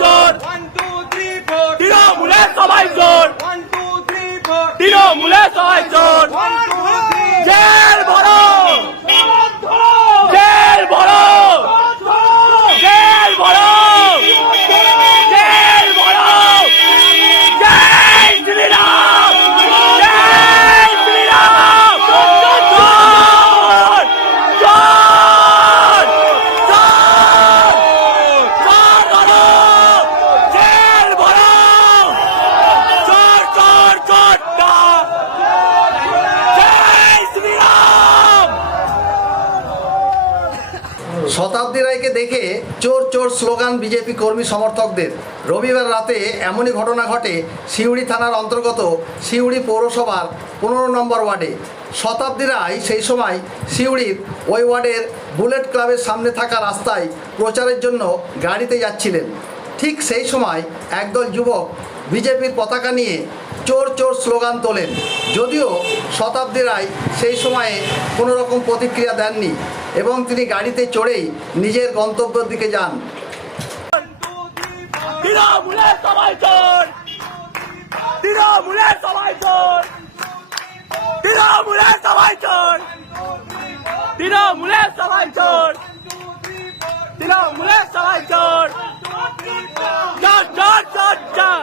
জোর 1 2 3 4 তৃণমূলের সবাই জোর 1 2 3 4 তৃণমূলের সবাই জোর 1 2 3 জেল ভরো জেল ভরো জেল ভরো জেল ভরো জয় শ্রীরাম জয় শ্রীরাম জোর জোর জোর জোর ভরো জেল ভরো জোর জোর জোরটা জয় শ্রীরাম। শতাব্দী রায়কে দেখে চোর চোর স্লোগান বিজেপি কর্মী সমর্থকদের। রবিবার রাতে এমনই ঘটনা ঘটে সিউড়ি থানার অন্তর্গত সিউড়ি পৌরসভার 15 নম্বর ওয়ার্ডে। শতাব্দী রায় সেই সময় সিউড়ির ওই ওয়ার্ডের বুলেট ক্লাবের সামনে থাকা রাস্তায় প্রচারের জন্য গাড়িতে যাচ্ছিলেন। ঠিক সেই সময় একদল যুবক বিজেপির পতাকা নিয়ে চোর চোর স্লোগান তোলেন। যদিও শতাব্দী রায় সেই সময়ে কোনো রকম প্রতিক্রিয়া দেননি এবং তিনি গাড়িতে চড়েই নিজের গন্তব্যের দিকে যান। তৃণমূলের সবাই জোর তৃণমূলের সবাই জোর তৃণমূলের সবাই জোর তৃণমূলের সবাই জোর তৃণমূলের সবাই জোর জোর জোর জোর জোর